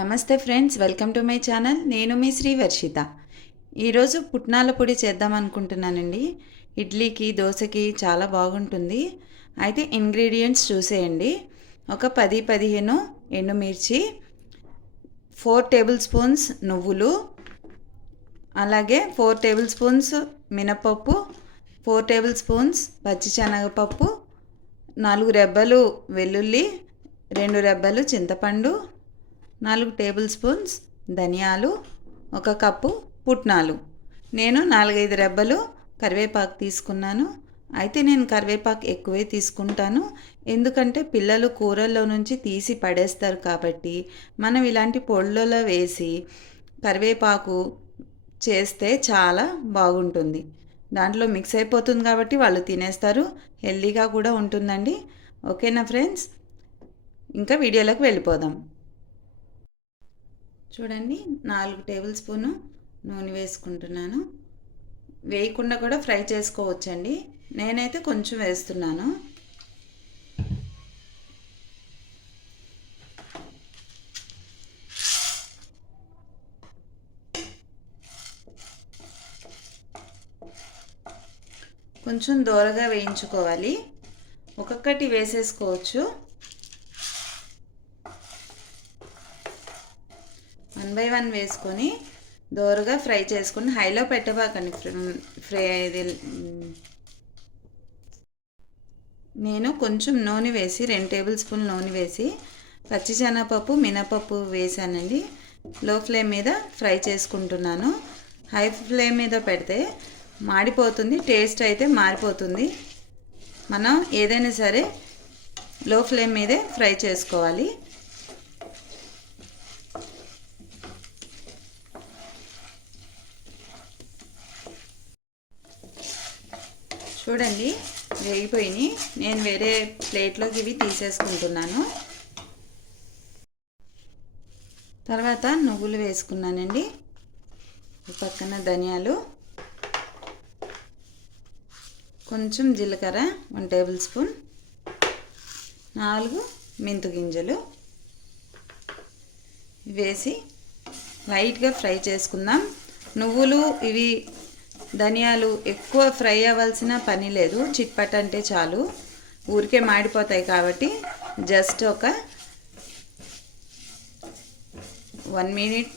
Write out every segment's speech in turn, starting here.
నమస్తే friends, welcome to my channel. నేను మీ శ్రీ వర్షిత. ఈరోజు పుట్నాల పొడి చేద్దాం అనుకుంటున్నానండి. ఇడ్లీకి, దోశకి చాలా బాగుంటుంది. అయితే ఇంగ్రీడియంట్స్ చూసేయండి. ఒక 10-15 ఎండుమిర్చి, 4 టేబుల్ స్పూన్స్ నువ్వులు, అలాగే 4 టేబుల్ స్పూన్స్ మినపప్పు, 4 టేబుల్ స్పూన్స్ పచ్చిశనగపప్పు, 4 రెబ్బలు వెల్లుల్లి, 2 రెబ్బలు చింతపండు, 4 టేబుల్ స్పూన్స్ ధనియాలు, 1 కప్పు పుట్నాలు. నేను 4-5 రెబ్బలు కరివేపాకు తీసుకున్నాను. అయితే నేను కరివేపాకు ఎక్కువే తీసుకుంటాను, ఎందుకంటే పిల్లలు కూరల్లో నుంచి తీసి పడేస్తారు కాబట్టి మనం ఇలాంటి పొళ్ళలో వేసి కరివేపాకు చేస్తే చాలా బాగుంటుంది. దాంట్లో మిక్స్ అయిపోతుంది కాబట్టి వాళ్ళు తినేస్తారు, హెల్దీగా కూడా ఉంటుందండి. ఓకేనా ఫ్రెండ్స్, ఇంకా వీడియోలోకి వెళ్ళిపోదాం. చూడండి, 4 టేబుల్ స్పూను నూనె వేసుకుంటున్నాను. వేయకుండా కూడా ఫ్రై చేసుకోవచ్చండి, నేనైతే కొంచెం వేస్తున్నాను. కొంచెం దోరగా వేయించుకోవాలి, ఒక్కొక్కటి వేసేసుకోవచ్చు. 1 బై 1 వేసుకొని దోరగా ఫ్రై చేసుకొని, హైలో పెట్టబాకండి ఫ్రై. నేను కొంచెం నూనె వేసి 2 టేబుల్ స్పూన్ నూనె వేసి పచ్చిశనగపప్పు, మినపప్పు వేసానండి. లో ఫ్లేమ్ మీద ఫ్రై చేసుకుంటున్నాను. హై ఫ్లేమ్ మీద పెడితే మాడిపోతుంది, టేస్ట్ అయితే మారిపోతుంది. మనం ఏదైనా సరే లో ఫ్లేమ్ మీదే ఫ్రై చేసుకోవాలి. చూడండి, వేగిపోయినాయి. నేను వేరే ప్లేట్లోకి ఇవి తీసేసుకుంటున్నాను. తర్వాత నువ్వులు వేసుకున్నానండి, పక్కన ధనియాలు, కొంచెం జీలకర్ర 1 టేబుల్ స్పూన్, 4 మెంతు గింజలు వేసి లైట్గా ఫ్రై చేసుకుందాం. నువ్వులు ఇవి ధనియాలు ఎక్కువ ఫ్రై అవ్వాల్సిన పని లేదు, చిట్పట్ అంటే చాలు, ఊరికే మాడిపోతాయి కాబట్టి జస్ట్ ఒక 1 మినిట్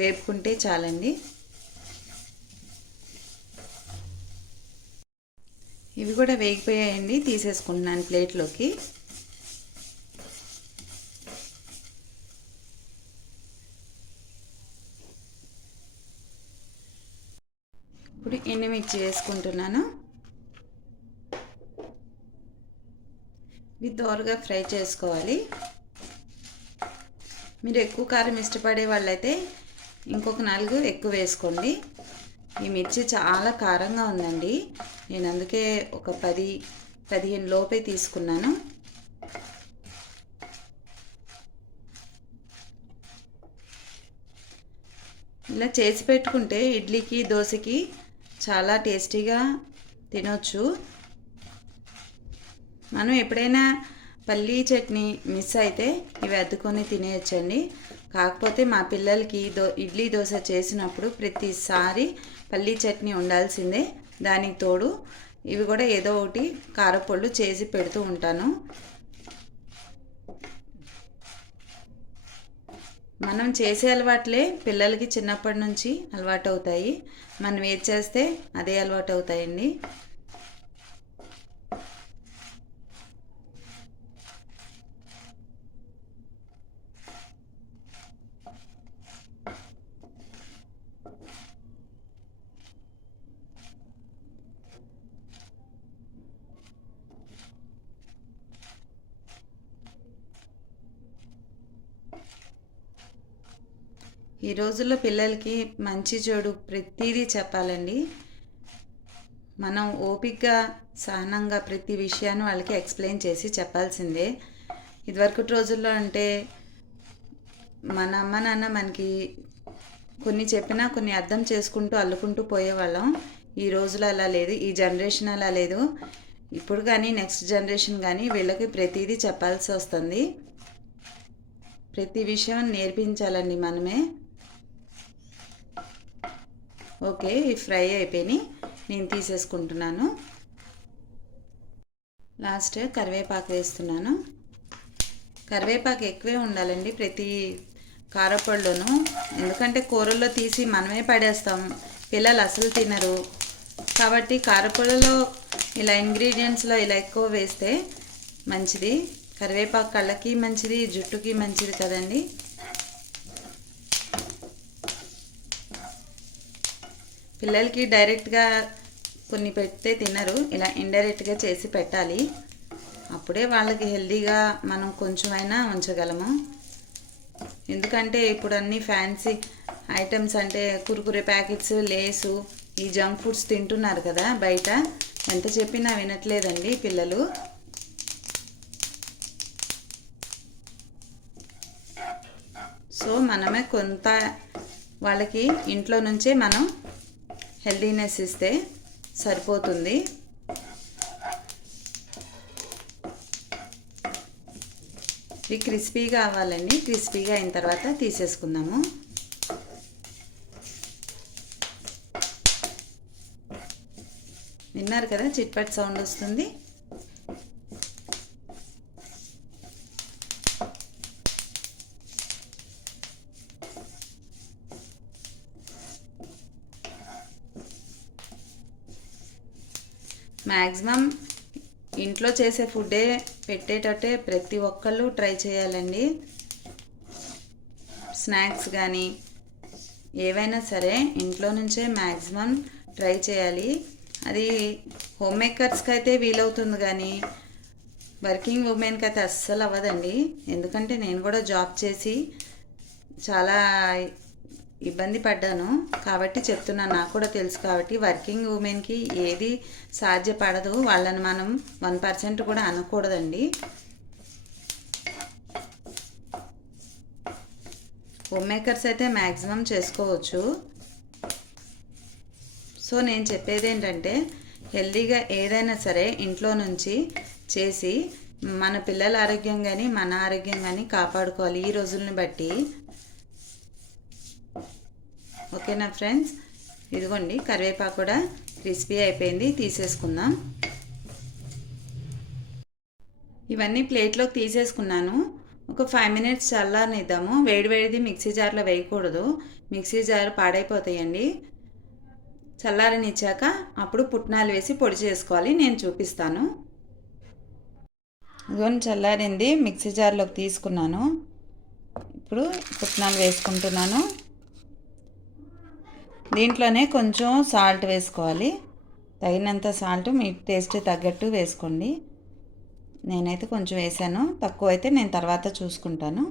వేపుకుంటే చాలండి. ఇవి కూడా వేగిపోయాయండి, తీసేసుకుంటున్నాను ప్లేట్లోకి. ఇప్పుడు ఎండుమిర్చి వేసుకుంటున్నాను. ఇవి దోరగా ఫ్రై చేసుకోవాలి. మీరు ఎక్కువ కారం ఇష్టపడే వాళ్ళైతే ఇంకొక 4 ఎక్కువ వేసుకోండి. ఈ మిర్చి చాలా కారంగా ఉందండి, నేను అందుకే ఒక 10-15 లోపే తీసుకున్నాను. ఇలా చేసి పెట్టుకుంటే ఇడ్లీకి, దోశకి చాలా టేస్టీగా తినొచ్చు. మనం ఎప్పుడైనా పల్లీ చట్నీ మిస్ అయితే ఇవి అద్దుకొని తినేయచ్చండి. కాకపోతే మా పిల్లలకి ఇడ్లీ, దోశ చేసినప్పుడు ప్రతిసారి పల్లీ చట్నీ ఉండాల్సిందే. దానికి తోడు ఇవి కూడా ఏదో ఒకటి కారపొళ్ళు చేసి పెడుతూ ఉంటాను. మనం చేసే అలవాట్లే పిల్లలకి చిన్నప్పటి నుంచి అలవాటు అవుతాయి. మనం ఏది చేస్తే అదే అలవాటు అవుతాయండి. ఈ రోజుల్లో పిల్లలకి మంచి చెడు ప్రతిదీ చెప్పాలండి. మనం ఓపికగా, సహనంగా ప్రతి విషయాన్ని వాళ్ళకి ఎక్స్ప్లెయిన్ చేసి చెప్పాల్సిందే. ఇదివరకటి రోజుల్లో అంటే మన అమ్మ నాన్న మనకి కొన్ని చెప్పినా కొన్ని అర్థం చేసుకుంటూ అల్లుకుంటూ పోయేవాళ్ళం. ఈ రోజులు అలా లేదు, ఈ జనరేషన్ అలా లేదు. ఇప్పుడు కానీ నెక్స్ట్ జనరేషన్ కానీ వీళ్ళకి ప్రతిదీ చెప్పాల్సి వస్తుంది. ప్రతి విషయం నేర్పించాలండి మనమే. ఓకే, ఈ ఫ్రై అయిపోయినాయి, నేను తీసేసుకుంటున్నాను. లాస్ట్ కరివేపాకు వేస్తున్నాను. కరివేపాకు ఎక్కువే ఉండాలండి ప్రతి కారపొడిలోనూ, ఎందుకంటే కూరల్లో తీసి మనమే పడేస్తాం, పిల్లలు అసలు తినరు. కాబట్టి కారపొడిలో ఇలా ఇంగ్రీడియంట్స్లో ఇలా ఎక్కువ వేస్తే మంచిది. కరివేపాకు కళ్ళకి మంచిది, జుట్టుకి మంచిది కదండి. పిల్లలకి డైరెక్ట్గా కొన్ని పెడితే తినరు, ఇలా ఇండైరెక్ట్గా చేసి పెట్టాలి. అప్పుడే వాళ్ళకి హెల్దీగా మనం కొంచెమైనా ఉంచగలము. ఎందుకంటే ఇప్పుడు అన్నీ ఫ్యాన్సీ ఐటమ్స్ అంటే కుర్కురే ప్యాకెట్స్, లేసు, ఈ జంక్ ఫుడ్స్ తింటున్నారు కదా బయట. ఎంత చెప్పినా వినట్లేదండి పిల్లలు. సో మనమే కొంత వాళ్ళకి ఇంట్లో నుంచే మనం హెల్దీనెస్ ఇస్తే సరిపోతుంది. ఇవి క్రిస్పీగా అవ్వాలండి. క్రిస్పీగా అయిన తర్వాత తీసేసుకుందాము. విన్నారు కదా, చిట్పట్ సౌండ్ వస్తుంది. మ్యాక్సిమం ఇంట్లో చేసే ఫుడ్డే పెట్టేటట్టే ప్రతి ఒక్కళ్ళు ట్రై చేయాలండి. స్నాక్స్ కానీ ఏవైనా సరే ఇంట్లో నుంచే మ్యాక్సిమం ట్రై చేయాలి. అది హోమ్ మేకర్స్కి అయితే వీలవుతుంది, కానీ వర్కింగ్ ఉమెన్కి అయితే అస్సలు అవ్వదండి. ఎందుకంటే నేను కూడా జాబ్ చేసి చాలా ఇబ్బంది పడ్డాను కాబట్టి చెప్తున్నాను. నాకు కూడా తెలుసు కాబట్టి వర్కింగ్ ఉమెన్కి ఏది సాధ్యపడదు, వాళ్ళని మనం 1% కూడా అనకూడదండి. హోమ్ మేకర్స్ అయితే మ్యాక్సిమం చేసుకోవచ్చు. సో నేను చెప్పేది ఏంటంటే హెల్దీగా ఏదైనా సరే ఇంట్లో నుంచి చేసి మన పిల్లల ఆరోగ్యం కానీ మన ఆరోగ్యం కానీ కాపాడుకోవాలి ఈ రోజుల్ని బట్టి. ఓకేనా ఫ్రెండ్స్, ఇదిగోండి కరివేపాకు కూడా క్రిస్పీ అయిపోయింది, తీసేసుకుందాం. ఇవన్నీ ప్లేట్లోకి తీసేసుకున్నాను. ఒక 5 minutes చల్లారనిద్దాము. వేడివేడిది మిక్సీ జార్లో వేయకూడదు, మిక్సీ జార్ పాడైపోతాయండి. చల్లారనిచ్చాక అప్పుడు పుట్నాలు వేసి పొడి చేసుకోవాలి, నేను చూపిస్తాను. ఇదిగోని చల్లారింది, మిక్సీ జార్లోకి తీసుకున్నాను. ఇప్పుడు పుట్నాలు వేసుకుంటున్నాను. దీంట్లోనే కొంచెం సాల్ట్ వేసుకోవాలి, తగినంత సాల్ట్ మీ టేస్ట్ తగ్గట్టు వేసుకోండి. నేనైతే కొంచెం వేసాను, తక్కువ అయితే నేను తర్వాత చూసుకుంటాను.